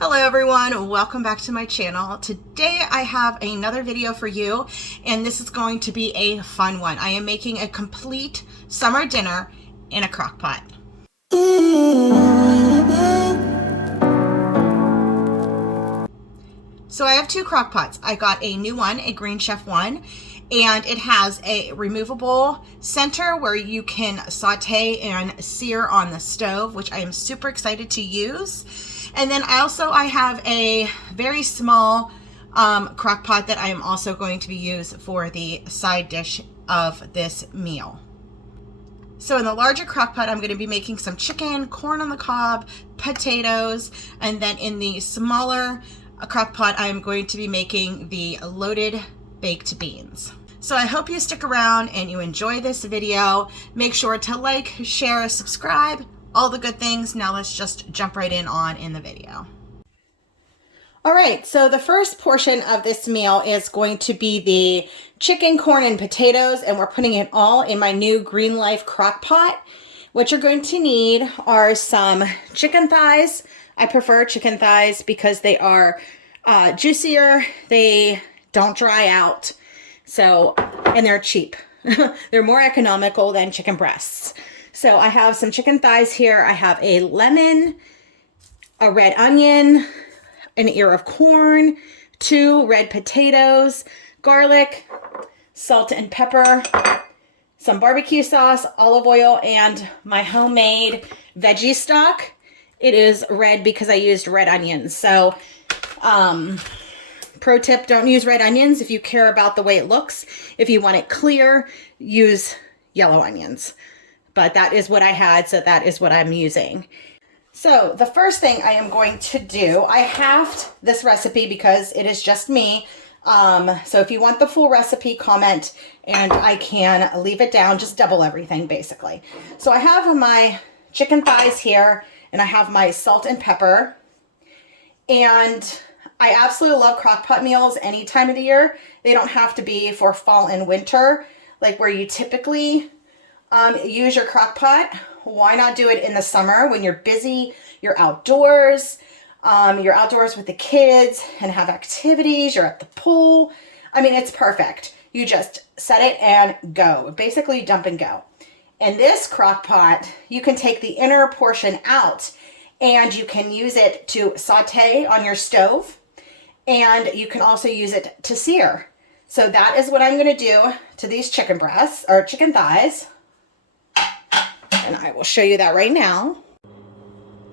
Hello everyone, welcome back to my channel. Today I have another video for you, and this is going to be a fun one. I am making a complete summer dinner in a crock pot. So I have two crock pots. I got a new one, a Green Chef one, and it has a removable center where you can saute and sear on the stove, which I am super excited to use. And then I have a very small crock pot that I am also going to be used for the side dish of this meal. So in the larger crock pot, I'm going to be making some chicken, corn on the cob, potatoes, and then in the smaller crock pot, I'm going to be making the loaded baked beans. So I hope you stick around and you enjoy this video. Make sure to like, share, subscribe, all the good things. Now let's just jump right in the video. All right, so the first portion of this meal is going to be the chicken, corn, and potatoes, and we're putting it all in my new Green Life crock pot. What you're going to need are some chicken thighs. I prefer chicken thighs because they are juicier, they don't dry out, and they're cheap. They're more economical than chicken breasts. So I have some chicken thighs here. I have a lemon, a red onion, an ear of corn, 2 red potatoes, garlic, salt and pepper, some barbecue sauce, olive oil, and my homemade veggie stock. It is red because I used red onions. So, pro tip, don't use red onions if you care about the way it looks. If you want it clear, use yellow onions. But that is what I had, so that is what I'm using. So the first thing I am going to do, I halved this recipe because it is just me. So if you want the full recipe, comment and I can leave it down, just double everything basically. So I have my chicken thighs here and I have my salt and pepper. And I absolutely love crock pot meals any time of the year. They don't have to be for fall and winter, like where you typically use your crock pot. Why not do it in the summer when you're busy, you're outdoors with the kids and have activities, you're at the pool. I mean, it's perfect. You just set it and go. Basically dump and go. In this crock pot, you can take the inner portion out and you can use it to saute on your stove, and you can also use it to sear. So that is what I'm going to do to these chicken breasts or chicken thighs. And I will show you that right now.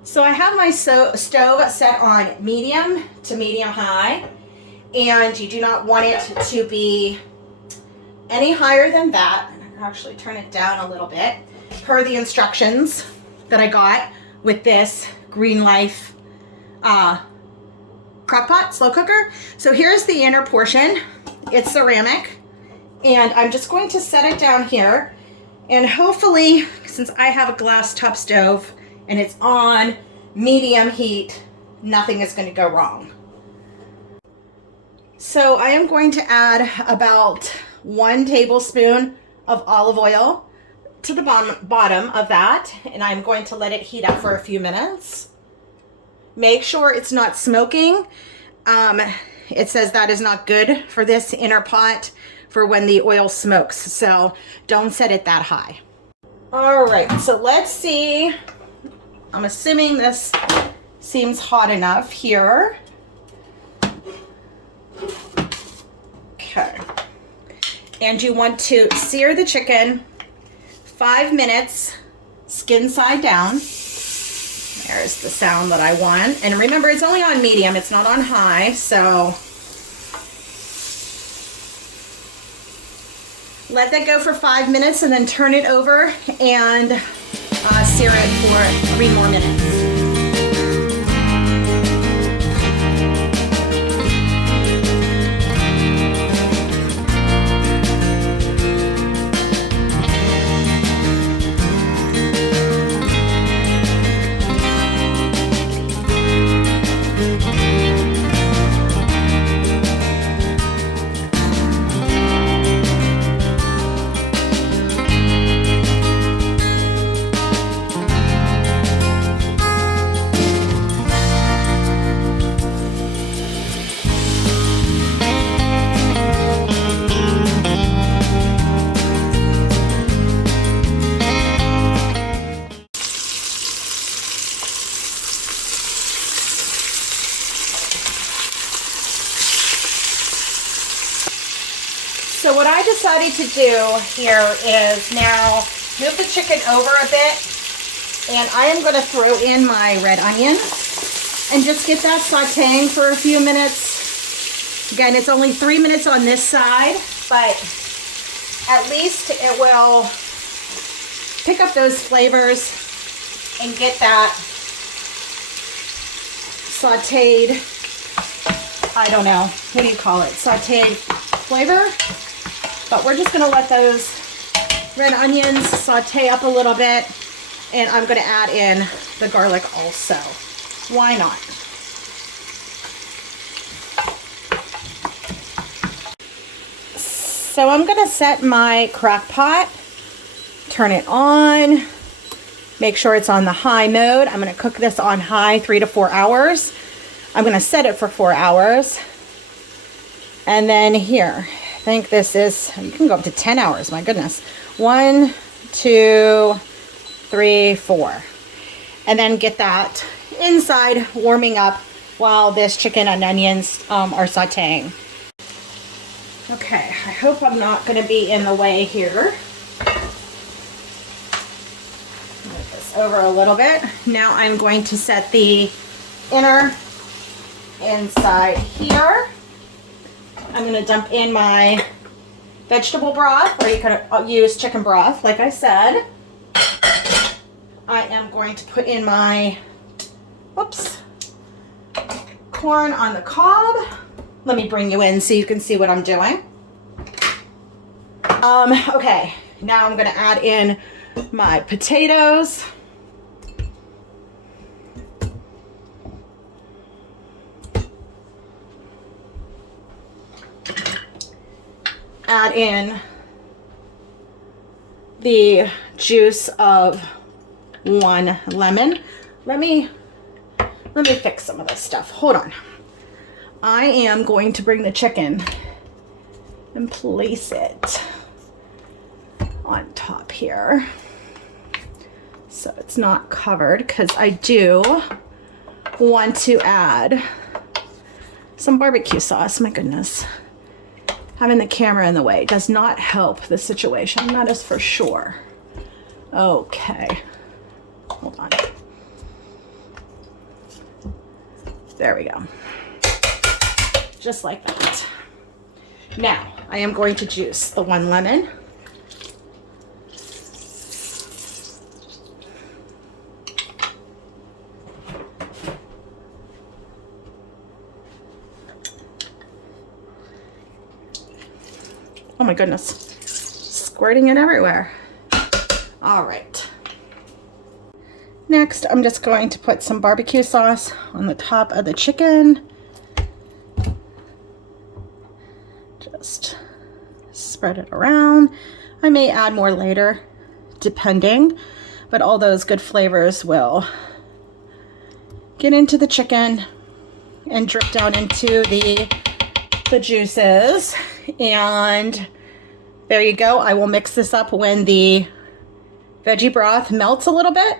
So I have my stove set on medium to medium high, and you do not want it to be any higher than that. I can actually turn it down a little bit per the instructions that I got with this Green Life crock pot, slow cooker. So here's the inner portion. It's ceramic, and I'm just going to set it down here. And hopefully, since I have a glass top stove and it's on medium heat, nothing is going to go wrong. So I am going to add about 1 tablespoon of olive oil to the bottom of that, and I'm going to let it heat up for a few minutes. Make sure it's not smoking. It says that is not good for this inner pot for when the oil smokes, so don't set it that high. All right, so let's see. I'm assuming this seems hot enough here. Okay. And you want to sear the chicken 5 minutes, skin side down. There's the sound that I want. And remember, it's only on medium, it's not on high, so let that go for 5 minutes and then turn it over and sear it for 3 more minutes. So what I decided to do here is now move the chicken over a bit, and I am going to throw in my red onion and just get that sauteing for a few minutes. Again, it's only 3 minutes on this side, but at least it will pick up those flavors and get that sauteed, I don't know, what do you call it? Sauteed flavor. But we're just gonna let those red onions saute up a little bit, and I'm gonna add in the garlic also. Why not? So I'm gonna set my crock pot, turn it on, make sure it's on the high mode. I'm gonna cook this on high 3 to 4 hours. I'm gonna set it for 4 hours. And then here, I think this is, you can go up to 10 hours, my goodness. 1, 2, 3, 4. And then get that inside warming up while this chicken and onions are sauteing. Okay, I hope I'm not gonna be in the way here. Move this over a little bit. Now I'm going to set the inner inside here. I'm going to dump in my vegetable broth, or you could use chicken broth, like I said. I am going to put in my, corn on the cob. Let me bring you in so you can see what I'm doing. Okay, now I'm going to add in my potatoes. Add in the juice of 1 lemon. Let me fix some of this stuff. Hold on. I am going to bring the chicken and place it on top here so it's not covered, because I do want to add some barbecue sauce. My goodness. Having the camera in the way does not help the situation, that is for sure. Okay, hold on. There we go. Just like that. Now, I am going to juice the 1 lemon. Oh my goodness, squirting it everywhere. All right. Next, I'm just going to put some barbecue sauce on the top of the chicken. Just spread it around. I may add more later, depending, but all those good flavors will get into the chicken and drip down into the juices. And there you go. I will mix this up when the veggie broth melts a little bit.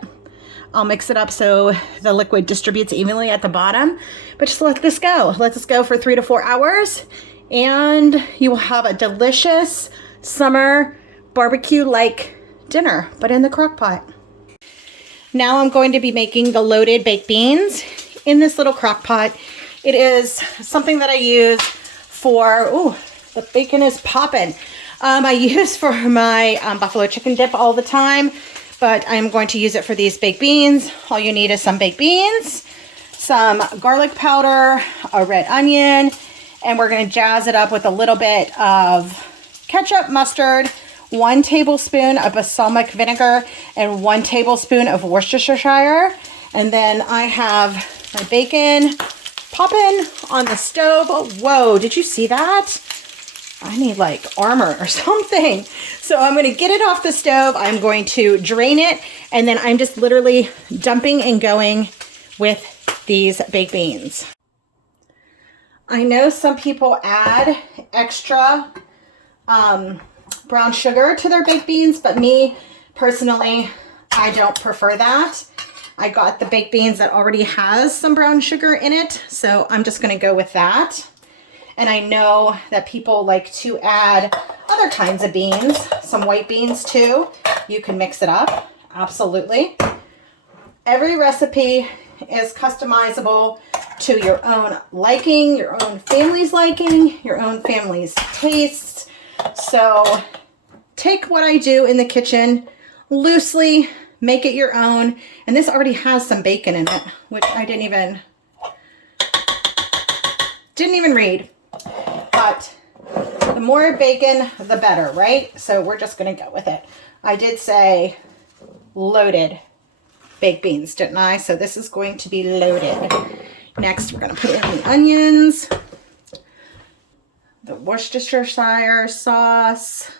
I'll mix it up so the liquid distributes evenly at the bottom. But just let this go. Let this go for 3 to 4 hours, and you will have a delicious summer barbecue-like dinner, but in the crock pot. Now I'm going to be making the loaded baked beans in this little crock pot. It is something that I use for, ooh, the bacon is popping. I use for my buffalo chicken dip all the time, but I'm going to use it for these baked beans. All you need is some baked beans, some garlic powder, a red onion, and we're going to jazz it up with a little bit of ketchup, mustard, 1 tablespoon of balsamic vinegar, and 1 tablespoon of Worcestershire. And then I have my bacon popping on the stove. Whoa, did you see that? I need like armor or something. So I'm going to get it off the stove. I'm going to drain it, and then I'm just literally dumping and going with these baked beans. I know some people add extra brown sugar to their baked beans, but me personally, I don't prefer that. I got the baked beans that already has some brown sugar in it, so I'm just going to go with that. And I know that people like to add other kinds of beans, some white beans too. You can mix it up, absolutely. Every recipe is customizable to your own liking, your own family's liking, your own family's tastes. So take what I do in the kitchen loosely, make it your own. And this already has some bacon in it, which I didn't even read. But the more bacon, the better, right? So we're just going to go with it. I did say loaded baked beans, didn't I? So this is going to be loaded. Next, we're going to put in the onions, the Worcestershire sauce.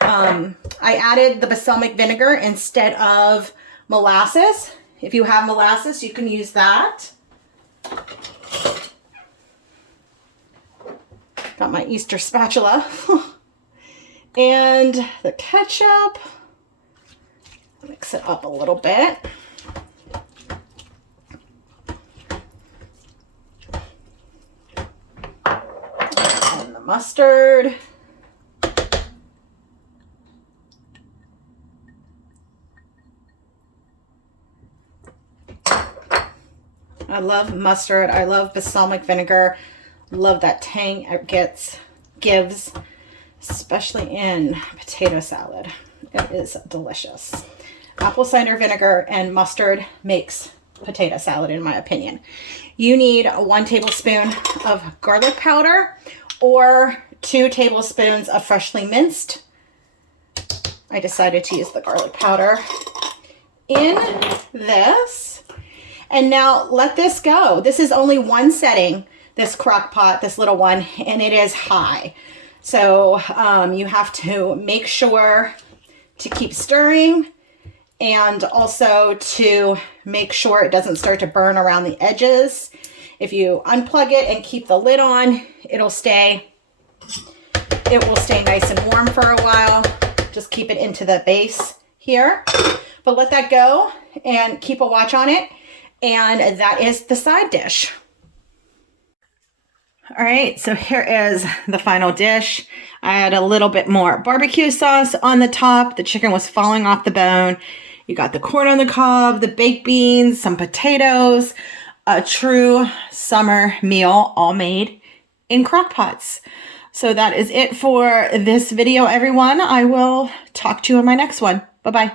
I added the balsamic vinegar instead of molasses. If you have molasses, you can use that. Got my Easter spatula. And the ketchup. Mix it up a little bit. And the mustard. I love mustard. I love balsamic vinegar. Love that tang it gives, especially in potato salad. It is delicious. Apple cider vinegar and mustard makes potato salad, in my opinion. You need 1 tablespoon of garlic powder or 2 tablespoons of freshly minced. I decided to use the garlic powder in this. And now let this go. This is only one setting, this crock pot, this little one, and it is high. So you have to make sure to keep stirring and also to make sure it doesn't start to burn around the edges. If you unplug it and keep the lid on, it will stay nice and warm for a while. Just keep it into the base here. But let that go and keep a watch on it. And that is the side dish. All right, so here is the final dish. I had a little bit more barbecue sauce on the top. The chicken was falling off the bone. You got the corn on the cob, the baked beans, some potatoes, a true summer meal all made in crock pots. So that is it for this video, everyone. I will talk to you in my next one. Bye-bye.